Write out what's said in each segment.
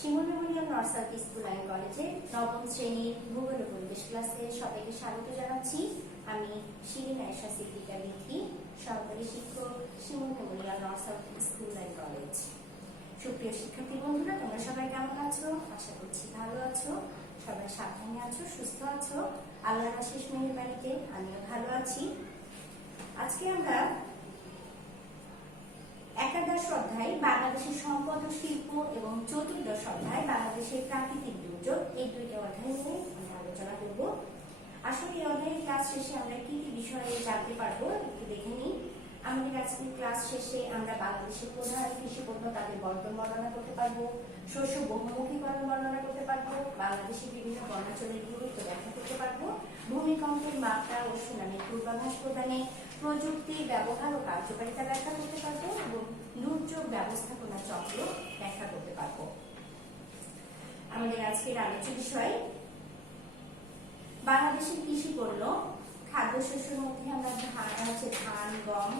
Shimul memorial north south school and কলেজের নবম শ্রেণীর ভূগোল ও পরিবেশ ক্লাসে সবাইকে স্বাগত জানাচ্ছি। আমি শিরিন আয়েশা সিদ্দিকা বিথি, সহকারী শিক্ষক, Shimul memorial north south school and college. সুপ্রিয় শিক্ষার্থী বন্ধুরা, তোমরা সবাই কেমন আছো? আশা করছি ভালো আছো, সবাই সাবধানে আছো, সুস্থ আছো। আল্লাহর অশেষ মেহেরবানিতে আমিও ভালো আছি। আজকে আমরা একাদশ অধ্যায় বাংলাদেশের সম্পদ ও শিল্প এবং চতুর্দশ অধ্যায় বাংলাদেশের প্রাকৃতিক দুর্যোগ, এই দুইটা অধ্যায় নিয়ে আমরা আলোচনা করব। আসলে এই অধ্যায়ের ক্লাস শেষে আমরা কি কি বিষয়ে জানতে পারবো একটু দেখে নিই। আমাদের আজকের ক্লাস শেষে আমরা বাংলাদেশের প্রধান কৃষি পণ্য তাদের বন্টন বর্ণনা করতে পারবো, শস্য বহুমুখীকরণ বর্ণনা করতে পারবো, বাংলাদেশের বিভিন্ন বনাঞ্চলের গুরুত্ব ব্যাখ্যা করতে পারবো, ভূমিকম্পের মাত্রা ও সুনামির পূর্বাভাস প্রদানে প্রযুক্তির ব্যবহার ও কার্যকারিতা ব্যাখ্যা করতে পারবো এবং দুর্যোগ ব্যবস্থাপনা চক্র ব্যাখ্যা করতে পারবো। আমাদের আজকের আলোচ্য বিষয় বাংলাদেশের কৃষি পণ্য। খাদ্যশস্যের মধ্যে আমরা ধান, গম,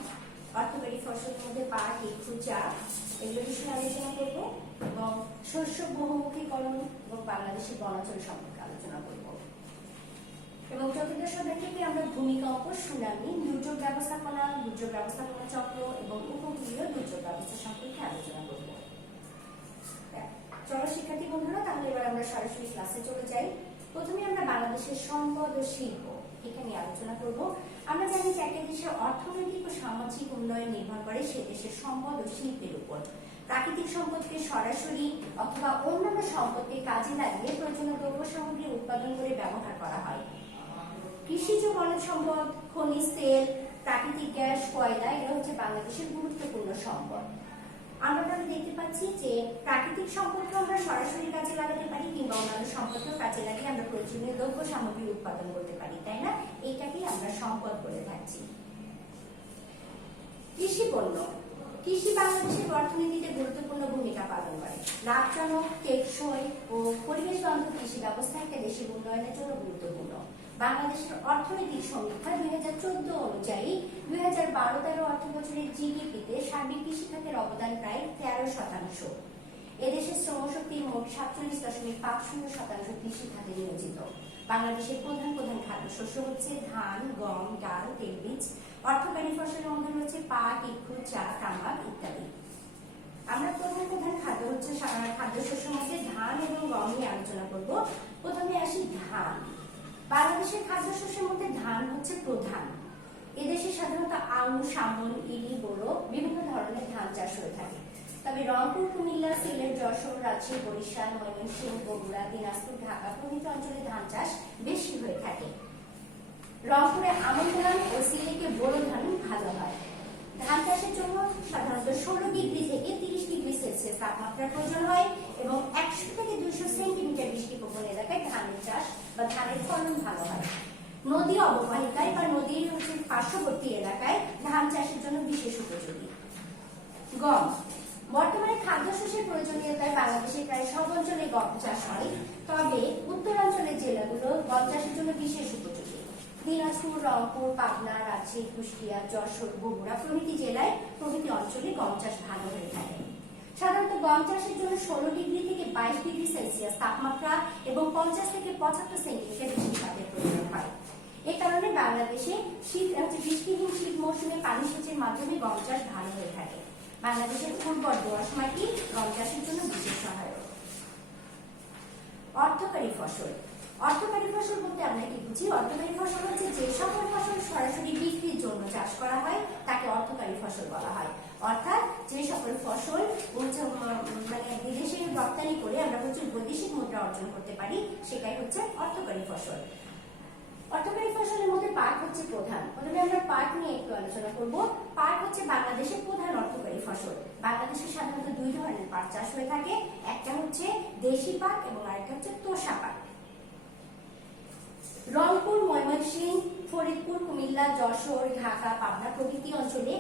অর্থকরী ফসলের মধ্যে পাট, ইক্ষু, চা এগুলো বিষয়ে আলোচনা করবো এবং শস্য বহুমুখীকরণ এবং বাংলাদেশের বনাঞ্চল সম্পর্কে আলোচনা করবো। এবং চতুর্দশ অধ্যায় থেকে আমরা ভূমিকম্প, সুনামি, দুর্যোগ ব্যবস্থাপনা চক্র এবং উপকূলীয় দুর্যোগ ব্যবস্থা সম্পর্কে আলোচনা করব। চলো শিক্ষার্থী বন্ধুরা, তাহলে এবার আমরা সরাসরি ক্লাসে চলে যাই। প্রথমে আমরা বাংলাদেশের সম্পদ ও শিল্প এখানে আলোচনা করব। আমরা জানি যে একটা দেশের অর্থনৈতিক ও সামাজিক উন্নয়ন নির্ভর করে সে দেশের সম্পদ ও শিল্পের উপর। প্রাকৃতিক সম্পদকে সরাসরি অথবা অন্যান্য সম্পদকে কাজে লাগিয়ে প্রয়োজনীয় দ্রব্য সামগ্রী উৎপাদন করে ব্যবহার করা হয়। কৃষিজ বনজ সম্পদ, খনিজ তেল, প্রাকৃতিক গ্যাস, কয়লা এগুলো হচ্ছে বাংলাদেশের গুরুত্বপূর্ণ সম্পদ। আমরা তাহলে দেখতে পাচ্ছি যে প্রাকৃতিক সম্পদকে আমরা সরাসরি কাজে লাগাতে পারি কিংবা অন্যান্য সম্পদকেও কাজে লাগিয়ে আমরা প্রয়োজনীয় দ্রব্য সামগ্রী উৎপাদন করতে পারি, তাই না? এইটাকেই আমরা সম্পদ বলে থাকছি। কৃষি পণ্য। কৃষি বাংলাদেশের অর্থনীতিতে গুরুত্বপূর্ণ ভূমিকা পালন করে। লাভজনক, টেকসই ও পরিবেশ বান্ধব কৃষি ব্যবস্থা একটা দেশের উন্নয়নের জন্য গুরুত্বপূর্ণ। বাংলাদেশের অর্থনৈতিক সমীক্ষা 2014 অনুযায়ী 2012-13 অর্থবছরের জিডিপিতে সার্বিক কৃষি খাতের অবদান প্রায় 13%। এদেশের শ্রমশক্তির মোট 47.50% কৃষি খাতে নিয়োজিত। বাংলাদেশের প্রধান খাদ্যশস্য হচ্ছে ধান, গম, ডাল, তেলবীজ। অর্থকরী ফসলের মধ্যে রয়েছে পাট, ইক্ষু, চা, তামাক ইত্যাদি। আমরা প্রধান খাদ্যশস্যের মধ্যে ধান এবং গম নিয়ে আলোচনা করব। প্রথমে আসি ধান। বাংলাদেশের খাদ্যশস্যের মধ্যে ধান হচ্ছে প্রধান। এদেশে সাধারণত আউশ, শামন, ইরি, বোরো বিভিন্ন ধরনের ধান চাষ হয়ে থাকে। তবে রংপুর, কুমিল্লা, সিলেট, যশোর, রাজশাহী, বরিশাল, ময়মনসিংহ, বগুড়া, দিনাজপুর, ঢাকা প্রভৃতি অঞ্চলে ধান চাষ বেশি হয়ে থাকে। রংপুরে আমন ধান ও সিলেটে বোরো ধান ভালো হয়। ধান চাষের জন্য সাধারণত 16 ডিগ্রি থেকে 30 ডিগ্রি সেলসিয়াস তাপমাত্রার প্রয়োজন হয় এবং 100 থেকে 200 সেন্টিমিটার বৃষ্টিপ্রবণ এলাকায় ধানের চাষ বা ধানের ফলন ভালো হয়। নদী অববাহিকায় বা নদীর পার্শ্ববর্তী এলাকায় ধান চাষের জন্য বিশেষ উপযোগী। গম। বর্তমানে খাদ্যশস্যের প্রয়োজনীয়তায় বাংলাদেশের প্রায় সব অঞ্চলে গম চাষ হয়, তবে উত্তরাঞ্চলের জেলাগুলো গম চাষের জন্য বিশেষ উপযোগী। দিনাজপুর, রংপুর, পাবনা, রাজশাহী, কুষ্টিয়া, যশোর, বগুড়া প্রভৃতি অঞ্চলে গম চাষ ভালো হয়ে থাকে। সাধারণত গম চাষের জন্য 16 ডিগ্রি থেকে 22 ডিগ্রি সেলসিয়াস তাপমাত্রা এবং 50 থেকে 75 সেন্টিমিটার বৃষ্টিপাতের প্রয়োজন হয়। এ কারণে বাংলাদেশে বৃষ্টিহীন শীত মৌসুমে পানি সেচের মাধ্যমে গম চাষ ভালো হয়ে থাকে। বাংলাদেশের উর্বর দোআঁশ মাটি গম চাষের জন্য বিশেষ সহায়ক। অর্থকরী ফসল। অর্থকরী ফসল বলতে আমরা কি বুঝি? অর্থকরী ফসল হচ্ছে যে সকল ফসল সরাসরি বিক্রির জন্য চাষ করা হয় তাকে অর্থকরী ফসল বলা হয়। অর্থাৎ যে সকল ফসল বিদেশে রপ্তানি করে আমরা প্রচুর বৈদেশিক মুদ্রা অর্জন করতে পারি সেটাই হচ্ছে অর্থকরী ফসল। অর্থকরী ফসলের মধ্যে পাট হচ্ছে প্রধান। প্রথমে আমরা পাট নিয়ে একটু আলোচনা করব। পাট হচ্ছে বাংলাদেশের প্রধান অর্থকরী ফসল। বাংলাদেশে সাধারণত দুই ধরনের পাট চাষ হয়ে থাকে, একটা হচ্ছে দেশি পাট এবং আরেকটা হচ্ছে তোষা পাট। রংপুর, ময়মনসিংহ, ফরিদপুর, কুমিল্লা, যশোর, ঢাকা, পাবনা প্রভৃতি অঞ্চলে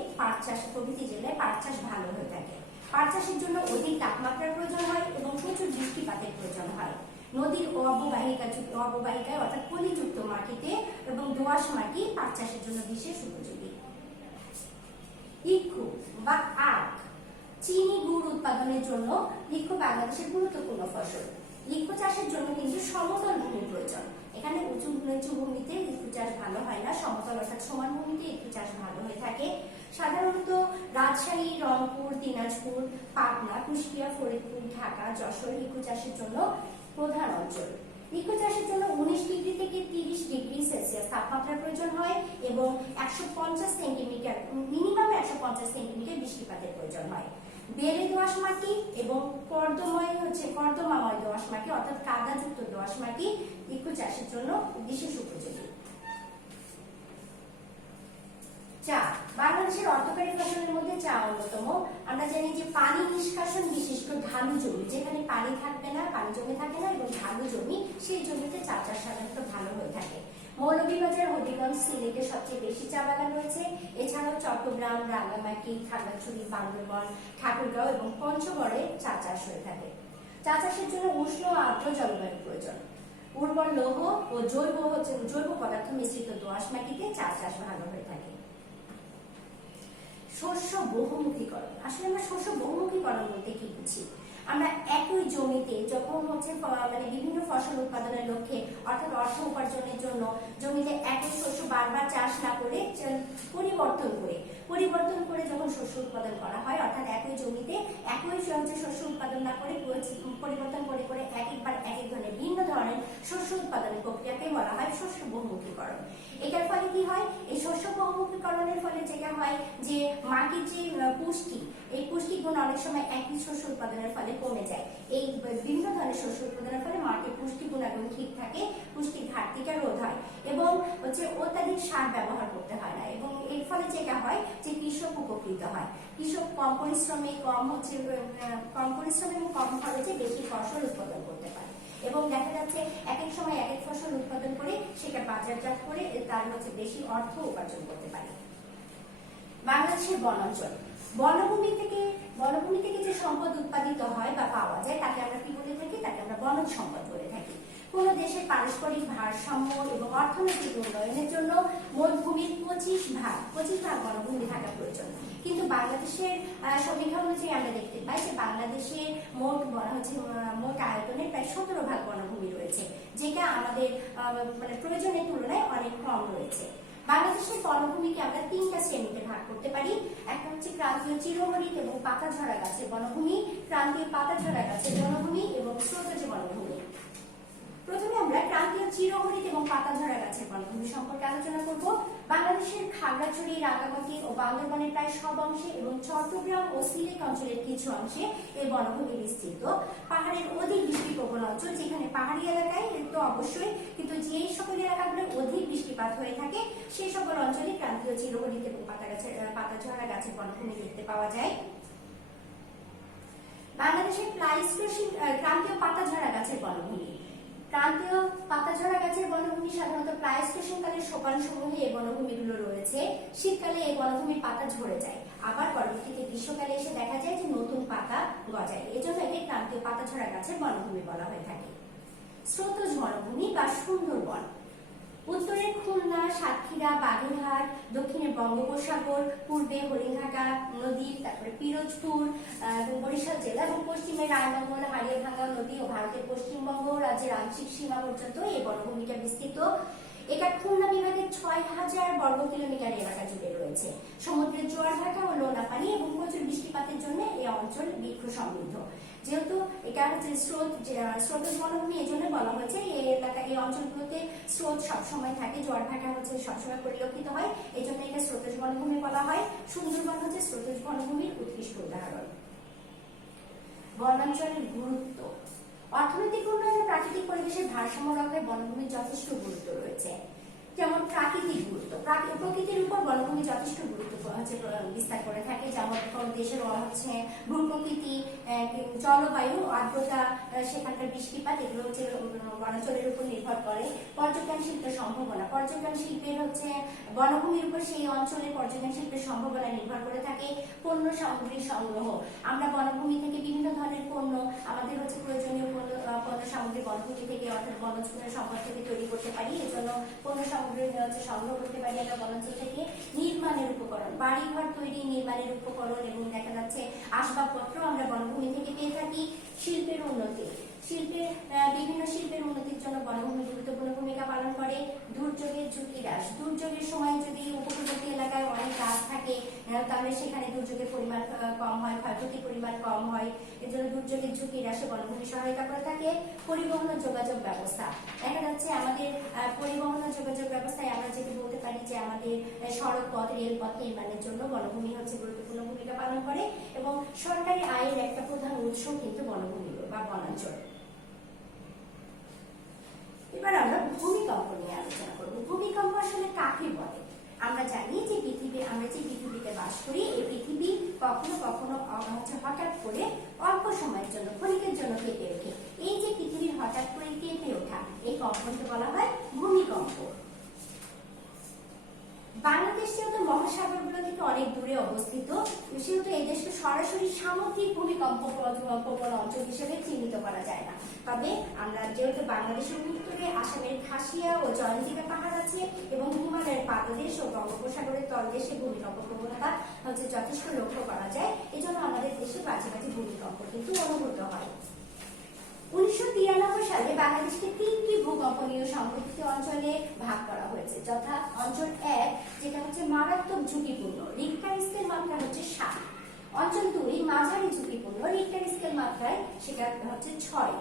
প্রভৃতি জেলায় পাট চাষ ভালো হয়ে থাকে। পাট চাষের জন্য অধিক তাপমাত্রার প্রয়োজন হয় এবং প্রচুর বৃষ্টিপাতের প্রয়োজন হয়। নদীর অববাহিকায় অর্থাৎ পলিযুক্ত মাটিতে এবং দোআঁশ মাটি পাট চাষের জন্য বিশেষ উপযোগী। ইক্ষু বা আখ চিনি গুড় উৎপাদনের জন্য বৃক্ষ বাংলাদেশের গুরুত্বপূর্ণ ফসল। বৃক্ষ চাষের জন্য কিন্তু সমতল ভূমির প্রয়োজন। এখানে উঁচু নিচু ভূমিতে বৃক্ষ চাষ ভালো হয় না, সমতল অর্থাৎ সমান ভূমিতে বৃক্ষ চাষ ভালো হয়ে থাকে। সাধারণত রাজশাহী, রংপুর, দিনাজপুর, পাবনা, কুষ্টিয়া, ফরিদপুর, ঢাকা, যশোর বৃক্ষ চাষের জন্য প্রধান অঞ্চল। বৃক্ষ চাষের জন্য 19 ডিগ্রি থেকে 30 ডিগ্রি সেলসিয়াস তাপমাত্রার প্রয়োজন হয় এবং 150 সেন্টিমিটার মিনিমাম 150 সেন্টিমিটার বৃষ্টিপাতের প্রয়োজন হয়। বেলে দোআঁশ মাটি এবং কর্দমাময় দোআঁশ মাটি অর্থাৎ কাদাযুক্ত দোআঁশ মাটি বৃক্ষ চাষের জন্য বিশেষ উপযোগী। চা বাংলাদেশের অর্থকরী ফসলের মধ্যে চা অন্যতম। আমরা জানি যে পানি নিষ্কাশন বিশিষ্ট ঢালু জমি, যেখানে পানি থাকবে না, পানি জমে থাকে না এবং ঢালু জমি, সেই জমিতে চা চাষ সাধারণত ভালো হয়ে থাকে। মৌলভীবাজার, হবিগঞ্জ, সিলেটে সবচেয়ে বেশি চা বাগান রয়েছে। এছাড়াও চট্টগ্রাম, রাঙ্গামাটি, খাগড়াছড়ি, বান্দরবান, ঠাকুরগাঁও এবং পঞ্চগড়ে চা চাষ হয়ে থাকে। চা চাষের জন্য উষ্ণ ও আর্দ্র জলবায়ু প্রয়োজন। উর্বর লৌহ ও জৈব পদার্থ মিশ্রিত দোআঁশ মাটিতে চা চাষ ভালো হয়ে থাকে। শস্য বহুমুখীকরণ। আসলে আমরা শস্য বহুমুখীকরণ বলতে কি বুঝি? আমরা একই জমিতে যখন বিভিন্ন ফসল উৎপাদনের লক্ষ্যে অর্থাৎ অর্থ উপার্জনের জন্য জমিতে একই শস্য বারবার চাষ না করে পরিবর্তন করে যখন শস্য উৎপাদন করা হয়, অর্থাৎ একই জমিতে একই শস্য উৎপাদন না করে পরিবর্তন করে এক এক ধরনের ভিন্ন ধরনের শস্য উৎপাদনের প্রক্রিয়াকে বলা হয় শস্য বহুমুখীকরণ। এটার ফলে কি হয়? এই শস্য বহুমুখীকরণের ফলে যেটা হয় যে মাটির যে পুষ্টি, এই পুষ্টি গুণ অনেক সময় একই শস্য উৎপাদনের ফলে কমে যায়। এই বিভিন্ন ধরনের শস্য উৎপাদনের ফলে মাটির পুষ্টি গুণাগুণ ঠিক থাকে, পুষ্টির ঘাটতিটা রোধ হয় এবং অত্যাধিক সার ব্যবহার করতে হয় না এবং এর ফলে যেটা হয় যে কৃষক উপকৃত হয়। কৃষক কম পরিশ্রমে এবং কম খরচে বেশি ফসল উৎপাদন করতে পারে এবং দেখা যাচ্ছে এক এক সময় এক এক ফসল উৎপাদন করে সেটা বাজারজাত করে তার বেশি অর্থ উপার্জন করতে পারে। বাংলাদেশের বনাঞ্চল। বনভূমি থেকে যে সম্পদ উৎপাদিত হয় বা পাওয়া যায় তাকে আমরা কি বলে থাকি? তাকে আমরা বনজ সম্পদ বলে থাকি। কোন দেশের পারস্পরিক ভারসাম্য এবং অর্থনৈতিক উন্নয়নের জন্য মোট ভূমির 25 ভাগ বনভূমি থাকা প্রয়োজন। কিন্তু বাংলাদেশের সমীক্ষা অনুযায়ী আমরা দেখতে পাই যে বাংলাদেশে মোট আয়তনের প্রায় 17 ভাগ বনভূমি রয়েছে, যেটা আমাদের প্রয়োজনের তুলনায় অনেক কম রয়েছে। বাংলাদেশের বনভূমিকে আমরা 3টা শ্রেণীতে ভাগ করতে পারি। একটা হচ্ছে ক্রান্তীয় চিরহরিৎ এবং পাতাঝরা গাছের বনভূমি, ক্রান্তীয় পাতাঝরা গাছের বনভূমি এবং স্রোতজ বনভূমি। প্রথমে আমরা ক্রান্তীয় চিরহরিৎ এবং পাতাঝরা গাছের বনভূমি সম্পর্কে আলোচনা করব। বাংলাদেশের খাগড়াছড়ি, রাঙ্গামাটি ও বান্দরবানের প্রায় সব অংশে এবং চট্টগ্রাম ও সিলেট অঞ্চলের কিছু অংশে এই বনভূমি বিস্তৃত। পাহাড়ের অধিক বৃষ্টিপ্রবণ অঞ্চল, যেখানে পাহাড়ি এলাকায় তো অবশ্যই, কিন্তু যে সকল এলাকাগুলো অধিক বৃষ্টিপাত হয়ে থাকে সেই সকল অঞ্চলে ক্রান্তীয় চিরহরিৎ এবং পাতাঝরা গাছের বনভূমি দেখতে পাওয়া যায়। বাংলাদেশের ক্রান্তীয় পাতাঝরা গাছের বনভূমি। ক্রান্তীয় পাতাঝরা গাছের বনভূমি সাধারণত প্লাইস্টোসিনকালের সোপান সমূহে এই বনভূমিগুলো রয়েছে। শীতকালে এই বনভূমির পাতা ঝরে যায়, আবার পরবর্তীতে গ্রীষ্মকালে এসে দেখা যায় যে নতুন পাতা গজায়। এজন্য একে ক্রান্তীয় পাতাঝরা গাছের বনভূমি বলা হয়ে থাকে। স্রোতজ বনভূমি বা সুন্দরবন। উত্তরে খুলনা, সাতক্ষীরা, বাগেরহাট, দক্ষিণে বঙ্গোপসাগর, পূর্বে হরিণঘাটা নদী, তারপরে পিরোজপুর বরিশাল জেলা এবং পশ্চিমে রায়মঙ্গল, হারিয়াভাঙ্গা নদী ও ভারতের পশ্চিমবঙ্গ রাজ্যের আংশিক সীমা পর্যন্ত এই বনভূমিটা বিস্তৃত। এটা খুলনা বিভাগের 6000 বর্গ কিলোমিটার এলাকা জুড়ে রয়েছে। সমুদ্রের জোয়ার ভাটা ও লোনা পানি এবং প্রচুর বৃষ্টিপাতের জন্য এই অঞ্চল বৃক্ষ সমৃদ্ধ। যেহেতু এটা হচ্ছে স্রোতজ বনভূমি, এই জন্য বলা হয়েছে এই অঞ্চলগুলোতে স্রোত সবসময় থাকে, জোয়ার ভাটা সবসময় পরিলক্ষিত হয়, এই জন্য এটা স্রোতজ বনভূমি বলা হয়। সুন্দরবন হচ্ছে স্রোতজ বনভূমির উৎকৃষ্ট উদাহরণ। বনাঞ্চলের গুরুত্ব। অর্থনৈতিক উন্নয়নে প্রাকৃতিক পরিবেশের ভারসাম্য রক্ষায় বনভূমির যথেষ্ট গুরুত্ব রয়েছে। যেমন প্রাকৃতিক গুরুত্ব, প্রকৃতির উপর বনভূমি যথেষ্ট গুরুত্ব বিস্তার করে থাকে। যেমন দেশের ভূপ্রকৃতি, জলবায়ু, আর্দ্রতা, সেখানকার বৃষ্টিপাত, এগুলো বনাঞ্চলের উপর নির্ভর করে। পর্যটন শিল্পের সম্ভাবনা, পর্যটন শিল্পের বনভূমির উপর সেই অঞ্চলের পর্যটন শিল্পের সম্ভাবনা নির্ভর করে থাকে। পণ্য সামগ্রী সংগ্রহ, আমরা বনভূমি থেকে বিভিন্ন ধরনের পণ্য, আমাদের প্রয়োজনীয় পণ্য সামগ্রী সামগ্রী বনভূমি থেকে অর্থাৎ বনজ সম্পদ থেকে তৈরি করতে পারি। এজন্য পণ্য সামগ্রী সংগ্রহ করতে পারি আমরা বনাঞ্চল থেকে। নির্মাণের উপকরণ, বাড়িঘর তৈরি নির্মাণের উপকরণ এবং দেখা যাচ্ছে আসবাবপত্র আমরা বনভূমি থেকে পেয়ে থাকি। শিল্পের উন্নতি, বিভিন্ন শিল্পের উন্নতির জন্য বনভূমি গুরুত্বপূর্ণ ভূমিকা পালন করে। দুর্যোগের ঝুঁকি হ্রাস, দুর্যোগের সময় যদি উপকূলবর্তী এলাকায় অনেক গাছ থাকে তাহলে সেখানে দুর্যোগের পরিমাণ কম হয়, ক্ষয়ক্ষতির পরিমাণ কম হয়। এর জন্য দুর্যোগের ঝুঁকি হ্রাসে বনভূমি সহায়তা করে থাকে। পরিবহন ও যোগাযোগ ব্যবস্থা, দেখা যাচ্ছে আমাদের পরিবহন ও যোগাযোগ ব্যবস্থায় আমরা যেটি বলতে পারি যে আমাদের সড়ক পথ, রেলপথ নির্মাণের জন্য বনভূমি গুরুত্বপূর্ণ ভূমিকা পালন করে এবং সরকারি আয়ের একটা প্রধান উৎস কিন্তু বনভূমি বা বনাঞ্চল। এবার আমরা ভূমিকম্প নিয়ে আলোচনা করব। ভূমিকম্প আসলে কাকে বলে? আমরা জানি যে আমরা যে পৃথিবীতে বাস করি, এই পৃথিবী কখনো কখনো হঠাৎ করে অল্প সময়ের জন্য, ক্ষণিকের জন্য কেঁপে ওঠে। এই যে পৃথিবীর হঠাৎ করে কেঁপে ওঠা, এই কম্পনকে বলা হয় ভূমিকম্প। বাংলাদেশ যেহেতু মহাসাগরগুলো থেকে অনেক দূরে অবস্থিত, সেহেতু এই দেশকে সরাসরি সামুদ্রিক ভূমিকম্প প্রবণ অঞ্চল হিসেবে চিহ্নিত করা যায় না। তবে আমরা যেহেতু বাংলাদেশের উত্তরে আসামের খাসিয়া ও জয়ন্তিকা পাহাড় আছে এবং হিমালয়ের পাদদেশ ও বঙ্গোপসাগরের তলদেশে ভূমিকম্প প্রবণতা যথেষ্ট লক্ষ্য করা যায়। এজন্য আমাদের দেশে মাঝে মাঝে ভূমিকম্প কিন্তু অনুভূত হয়। 1993 সালে বাংলাদেশকে 3টি ভূকম্পনীয় সংঘটিত অঞ্চলে ভাগ করা হয়েছে, যথা অঞ্চল 1 যেটা হচ্ছে মারাত্মক ঝুঁকিপূর্ণ, রিক্টার স্কেল মাত্রা হচ্ছে 7। অঞ্চল 2 মাঝারি ঝুঁকিপূর্ণ, রিক্টার স্কেল মাত্রায় সেটা হচ্ছে 6।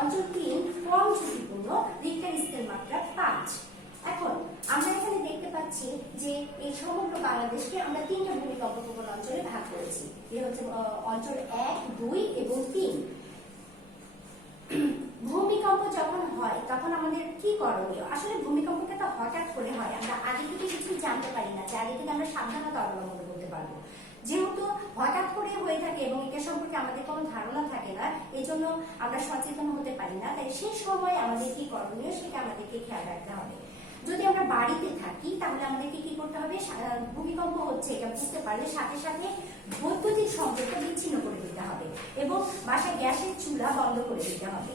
অঞ্চল 3 কম ঝুঁকিপূর্ণ, রিক্টার স্কেল মাত্রা 5। এখন আমরা এখানে দেখতে পাচ্ছি যে এই সমগ্র বাংলাদেশকে আমরা 3টা ভূমিকম্প প্রবণ অঞ্চলে ভাগ করেছি। এর হচ্ছে অঞ্চল 1, 2 এবং 3। ভূমিকম্প যখন হয় তখন আমাদের কি করণীয়? আসলে ভূমিকম্পটা তো হঠাৎ করে হয়, আমরা আগে থেকে কিছু জানতে পারি না, যে আগে থেকে আমরা সাবধানতা অবলম্বন করতে পারবো। যেহেতু হঠাৎ করে হয়ে থাকে এবং এটা সম্পর্কে আমাদের কোনো ধারণা থাকে না, এই জন্য আমরা সচেতন হতে পারি না। তাই সেই সময় আমাদের কি করণীয় সেটা আমাদেরকে খেয়াল রাখতে হবে। যদি আমরা বাড়িতে থাকি তাহলে আমাদেরকে কি করতে হবে? ভূমিকম্প হচ্ছে এটা বুঝতে পারলে সাথে সাথে বৈদ্যুতিক সংযোগটা বিচ্ছিন্ন করে দিতে হবে এবং বাসায় গ্যাসের চুলা বন্ধ করে দিতে হবে।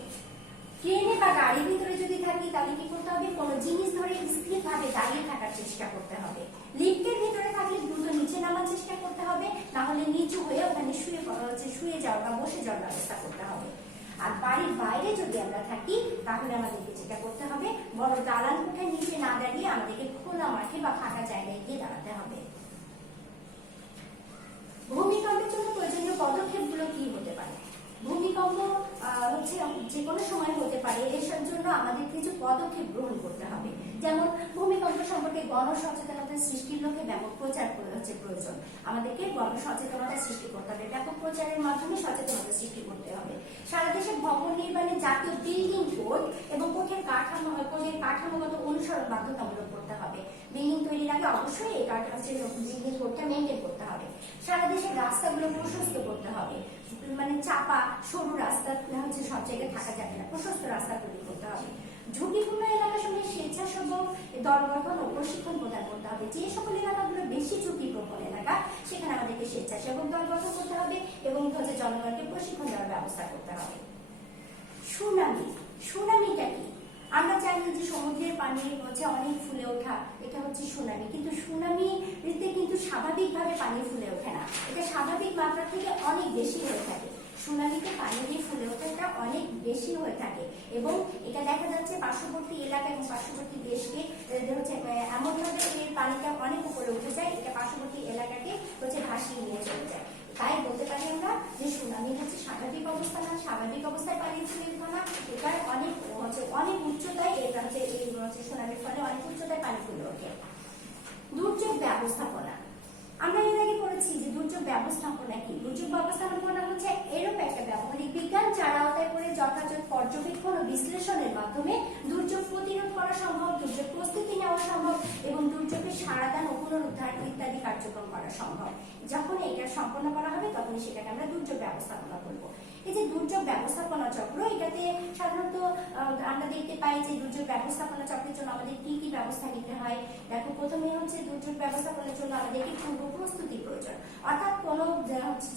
ট্রেনে বা গাড়ির ভিতরে যদি থাকি তাহলে কি করতে হবে? কোনো জিনিস ধরে স্থিরভাবে দাঁড়িয়ে থাকার চেষ্টা করতে হবে। লিফটের ভিতরে থাকলে দ্রুত নিচে নামার চেষ্টা করতে হবে, না হলে নিচু হয়ে ওখানে শুয়ে যাওয়া বা বসে যাওয়ার ব্যবস্থা করতে হবে। আর বাড়ির বাইরে যদি আমরা থাকি তাহলে আমাদেরকে যেটা করতে হবে, বড় দালান কোঠার নিচে না দাঁড়িয়ে আমাদেরকে খোলা মাঠে বা ফাঁকা জায়গায় গিয়ে দাঁড়াতে হবে। ভূমিকম্পের জন্য প্রয়োজনীয় পদক্ষেপগুলো কি হতে পারে? ভূমিকম্প হচ্ছে যে কোনো সময় হতে পারে, এর জন্য আমাদের কিছু পদক্ষেপ গ্রহণ করতে হবে। যেমন ভূমিকম্প সম্পর্কে গণসচেতনতা সৃষ্টির লক্ষ্যে ব্যাপক প্রচার প্রয়োজন। আমাদেরকে গণসচেতনতা সৃষ্টি করতে হবে, ব্যাপক প্রচারের মাধ্যমে সচেতনতা সৃষ্টি করতে হবে। সারা দেশে ভবন নির্মাণে জাতীয় বিল্ডিং কোড এবং কোডের কাঠামোগত অনুসরণ বাধ্যতামূলক করতে হবে। বিল্ডিং তৈরির আগে অবশ্যই এই বিল্ডিং কোডটা মেনটেন করতে হবে। সারা দেশের রাস্তাগুলো প্রশস্ত করতে হবে, মানে চাপা সরু রাস্তা হচ্ছে সব জায়গায় থাকা যাবে না, প্রশস্ত রাস্তা তৈরি করতে হবে। ঝুঁকিপূর্ণ এলাকার সঙ্গে স্বেচ্ছাসেবক দল গঠন ও প্রশিক্ষণ প্রদান করতে হবে। যে সকল এলাকাগুলো বেশি ঝুঁকিপ্রবণ এলাকা সেখানে আমাদেরকে স্বেচ্ছাসেবক দল গঠন করতে হবে এবং হচ্ছে জনগণকে প্রশিক্ষণ দেওয়ার ব্যবস্থা করতে হবে। সুনামিটা কি? আমরা জানি যে সমুদ্রের পানি হচ্ছে অনেক ফুলে ওঠা, এটা হচ্ছে সুনামি। কিন্তু সুনামিতে কিন্তু স্বাভাবিকভাবে পানি ফুলে ওঠে না, এটা স্বাভাবিক মাত্রা থেকে অনেক বেশি হয়ে থাকে। সুনামিতে পানি দিয়ে ফুলে ওঠাটা অনেক বেশি হয়ে থাকে এবং এটা দেখা যাচ্ছে পার্শ্ববর্তী এলাকা এবং পার্শ্ববর্তী দেশকে হচ্ছে এমনভাবে এর পানিটা অনেক উপরে উঠে যায়, এটা পার্শ্ববর্তী এলাকাকে হচ্ছে ভাসিয়ে নিয়ে চলে যায়। তাই বলতে পারি আমরা যে সুনামি হচ্ছে স্বাভাবিক অবস্থা না, স্বাভাবিক অবস্থায় পানি ফুলে ওঠা না, এটার অনেক উচ্চতায়, এটা হচ্ছে সুনামির ফলে অনেক উচ্চতায় পানি ফুলে ওঠে। দুর্যোগ ব্যবস্থাপনা, আমরা এর আগে পড়েছি যে দুর্যোগ ব্যবস্থাপনা কি। দুর্যোগ ব্যবস্থাপনা হচ্ছে এরূপ একটা ব্যবহারিক বিজ্ঞান যার আওতায় পড়ে যথাযথ পর্যবেক্ষণ ও বিশ্লেষণের মাধ্যমে দুর্যোগ প্রতিরোধ করা সম্ভব, দুর্যোগ প্রস্তুতি নেওয়া সম্ভব এবং দুর্যোগের সারাদান ও পুনরুদ্ধার ইত্যাদি কার্যক্রম করা সম্ভব। যখন এটা সম্পন্ন করা হবে তখন সেটাকে আমরা দুর্যোগ ব্যবস্থাপনা বলবো। এই যে দুর্যোগ ব্যবস্থাপনা চক্র, এটাতে সাধারণত আমরা দেখতে পাই যে দুর্যোগ ব্যবস্থাপনা চক্রের জন্য আমাদের কি কি ব্যবস্থা নিতে হয়। দেখো, প্রথমে হচ্ছে দুর্যোগ ব্যবস্থাপনার জন্য আমাদেরকে পূর্ব প্রস্তুতি প্রয়োজন, অর্থাৎ কোনো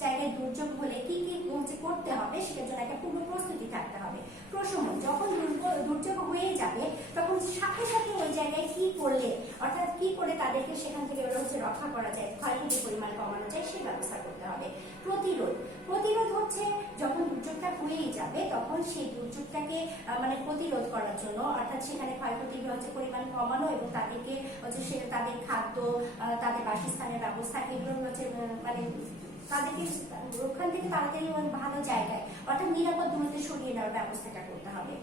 জায়গায় দুর্যোগ হলে কি কি করতে হবে সেটার জন্য একটা পূর্ব প্রস্তুতি থাকতে হবে। প্রশমন, দুর্যোগ হয়ে যাবে তখন সাথে সাথে ওই জায়গায় কি করলে, অর্থাৎ কি করে তাদেরকে সেখান থেকে রক্ষা করা যায়, ক্ষয়ক্ষতির পরিমাণ কমানো যায়, সেই ব্যবস্থা করতে হবে। প্রতিরোধ হচ্ছে যখন দুর্যোগটা হয়েই যাবে তখন সেই দুর্যোগটাকে মানে প্রতিরোধ করার জন্য, অর্থাৎ সেখানে ক্ষয়ক্ষতির পরিমাণ কমানো এবং তাদেরকে তাদের খাদ্য, তাদের বাসস্থানের ব্যবস্থা, এগুলো মানে তাদেরকে ওখান থেকে তাড়াতাড়ি ভালো জায়গায় অর্থাৎ নিরাপদ দূরত্বে সরিয়ে নেওয়ার ব্যবস্থাটা করতে হবে।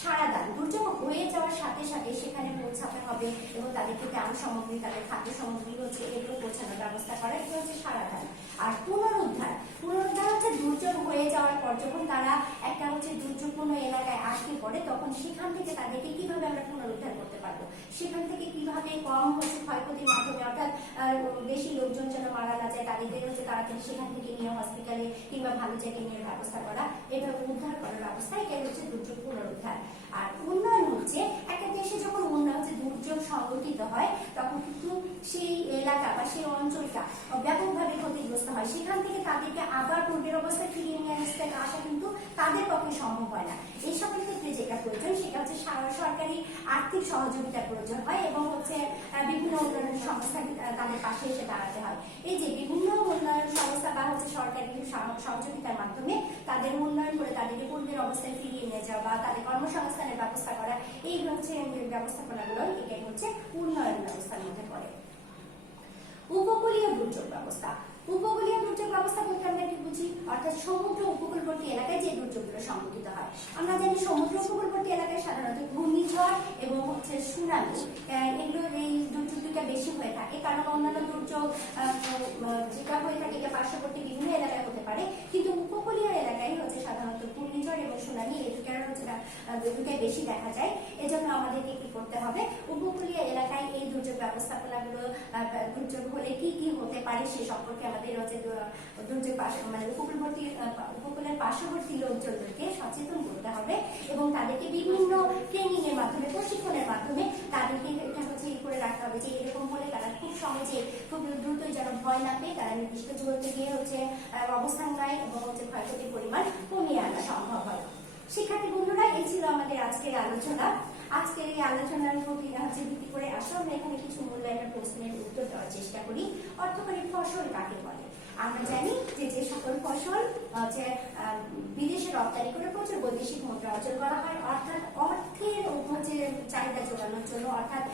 সারাদান, দুর্যোগ হয়ে যাওয়ার সাথে সাথে সেখানে পৌঁছাতে হবে এবং তাদেরকে ত্রাণ সামগ্রী, তাদের খাদ্য সামগ্রী এগুলো পৌঁছানোর ব্যবস্থা করা, এগুলো হচ্ছে সারাদান। আর পুনরুদ্ধার হচ্ছে দুর্যোগ হয়ে যাওয়ার পর যখন তারা একটা দুর্যোগপূর্ণ এলাকায় আসতে পড়ে তখন সেখান থেকে তাদেরকে কিভাবে আমরা পুনরুদ্ধার করতে পারবো, সেখান থেকে কিভাবে কম ক্ষয়ক্ষতির মাধ্যমে, অর্থাৎ বেশি লোকজন যেন মারা না যায়, তাদের তাড়াতাড়ি সেখান থেকে নিয়ে হসপিটালে কিংবা ভালো জায়গায় নিয়ে ব্যবস্থা করা, এভাবে উদ্ধার করার ব্যবস্থা, এটাই হচ্ছে দুর্যোগ পুনরুদ্ধার। আর উন্নয়ন হচ্ছে একটা দেশে যখন দুর্যোগ সংঘটিত হয় তখন কিন্তু সেই এলাকা বা সেই অঞ্চলটা ব্যাপকভাবে ক্ষতিগ্রস্ত হয়, সেখান থেকে তাদেরকে আবার পূর্বের অবস্থায় ফিরিয়ে নিয়ে আসা কিন্তু তাদের পক্ষে সম্ভব হয় না। এই সকল ক্ষেত্রে যেটা প্রয়োজন সেটা হচ্ছে সরকারি আর্থিক সহযোগিতার প্রয়োজন হয় এবং বিভিন্ন উন্নয়ন সংস্থা তাদের পাশে এসে দাঁড়াতে হয়। এই যে বিভিন্ন উন্নয়ন সংস্থা বা সরকারি সহযোগিতার মাধ্যমে তাদের উন্নয়ন করে তাদেরকে পূর্বের অবস্থায় ফিরিয়ে নিয়ে যাওয়া বা তাদের কর্মসংস্থানের ব্যবস্থা করা, এই হচ্ছে ব্যবস্থাপনাগুলো, এটাই হচ্ছে উন্নয়ন ব্যবস্থার মধ্যে পড়ে। উপকূলীয় দুর্যোগ ব্যবস্থা বলতে আমরা কি বুঝি, অর্থাৎ সমুদ্র উপকূলবর্তী এলাকায় যে দুর্যোগগুলো সংঘটিত হয়। আমরা জানি সমুদ্র উপকূলবর্তী এলাকায় সাধারণত ঘূর্ণিঝড় এবং সুনামি, এগুলো এই দুর্যোগটা বেশি হয়ে থাকে, কারণ অন্যান্য দুর্যোগ যেটা হয়ে থাকে এটা পার্শ্ববর্তী বিভিন্ন এলাকায় হতে পারে, কিন্তু উপকূলীয় এলাকায় সাধারণত ঘূর্ণিঝড় এবং সুনামি এই দুটাই বেশি দেখা যায়। এজন্য আমাদেরকে কি করতে হবে, উপকূলীয় এলাকায় এই দুর্যোগ ব্যবস্থাপনাগুলো, দুর্যোগ হলে কি কি হতে পারে সে সম্পর্কে আমাদের দুর্যোগ মানে উপকূলের পার্শ্ববর্তী লোকজনদেরকে সচেতন করতে হবে এবং তাদেরকে বিভিন্ন ট্রেনিং এর মাধ্যমে, প্রশিক্ষণের মাধ্যমে তাদেরকে করে রাখতে হবে যে এরকম হলে তারা খুব সহজে খুব দ্রুতই যেন ভয় না পেয়ে তারা নির্দিষ্ট দূরত্বে গিয়ে অবস্থান নেয় এবং ক্ষয়ক্ষতির পরিমাণ কমিয়ে আনা সম্ভব হয়। শিক্ষার্থী বন্ধুরা, এই ছিল আমাদের আজকের আলোচনা। আজকের এই আলোচনার ভিত্তি করে আসলে আমরা এখানে কিছু মূল্যায়নের প্রশ্নের উত্তর দেওয়ার চেষ্টা করি। অর্থকরী ফসল কাকে বলে? আমরা জানি যে সকল ফসল বিদেশে রপ্তানি করে প্রচুর বৈদেশিক মুদ্রা অর্জন করা হয়, অর্থাৎ অর্থের চাহিদা যোগানোর জন্য, অর্থাৎ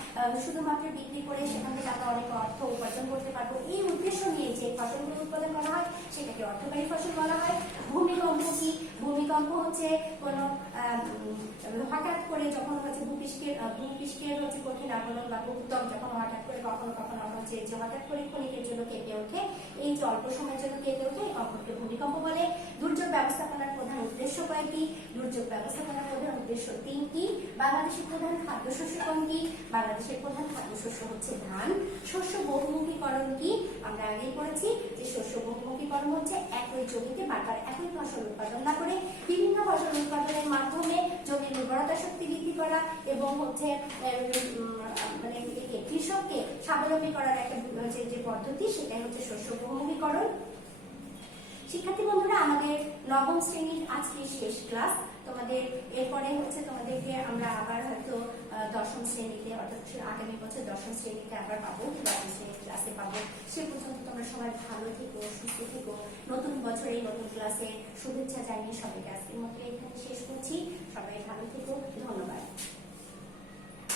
শুধুমাত্র বিক্রি করে সেখান থেকে আমরা অনেক অর্থ উপার্জন করতে পারবো, এই উদ্দেশ্য নিয়ে যে ফসলগুলো উৎপাদন করা হয় সেটাকে অর্থকরী ফসল বলা হয়। ভূমিকম্প কি? ভূমিকম্প হচ্ছে কোনো হঠাৎ করে যখন ভূপৃষ্ঠের কঠিন আবরণ বা ভূত্বক যখন হঠাৎ করে কখনো কখনো হঠাৎ করে ক্ষণিকের জন্য কেঁপে ওঠে, এই যে অল্প সময়ের জন্য কেঁপে ওঠে, এই কম্পনকে ভূমিকম্প বলে। দুর্যোগ ব্যবস্থাপনার প্রধান উদ্দেশ্য কয়টি? দুর্যোগ ব্যবস্থাপনার প্রধান উদ্দেশ্য 3টি। বাংলাদেশের প্রধান খাদ্যশস্য কোনটি? বাংলাদেশের প্রধান খাদ্যশস্য হচ্ছে ধান। শস্য বহুমুখীকরণ কি? আমরা আগেই পড়েছি যে শস্য বহুমুখীকরণ হচ্ছে একই জমিতে বারবার একই ফসল উৎপাদন না করে বিভিন্ন ফসল উৎপাদনের মাধ্যমে জমির উর্বরতা শক্তি বৃদ্ধি করা এবং মানে কৃষককে স্বাবলম্বী করার একটা যে পদ্ধতি, সেটাই হচ্ছে শস্য বহুমুখীকরণ। শিক্ষার্থী বন্ধুরা, আমাদের নবম শ্রেণীর আজকে শেষ ক্লাস। তোমাদের এরপরে তোমাদেরকে আমরা আবার হয়তো দশম শ্রেণীতে, অর্থাৎ আগামী বছর দশম শ্রেণীতে আবার পাবো, দশম শ্রেণীর ক্লাসে পাবো। সে পর্যন্ত তোমরা সবাই ভালো থেকো, সুস্থ থেকো। নতুন বছরে নতুন ক্লাসে শুভেচ্ছা জানিয়ে সবাইকে আজকের মতো এখানে শেষ করছি। সবাই ভালো থেকো, ধন্যবাদ।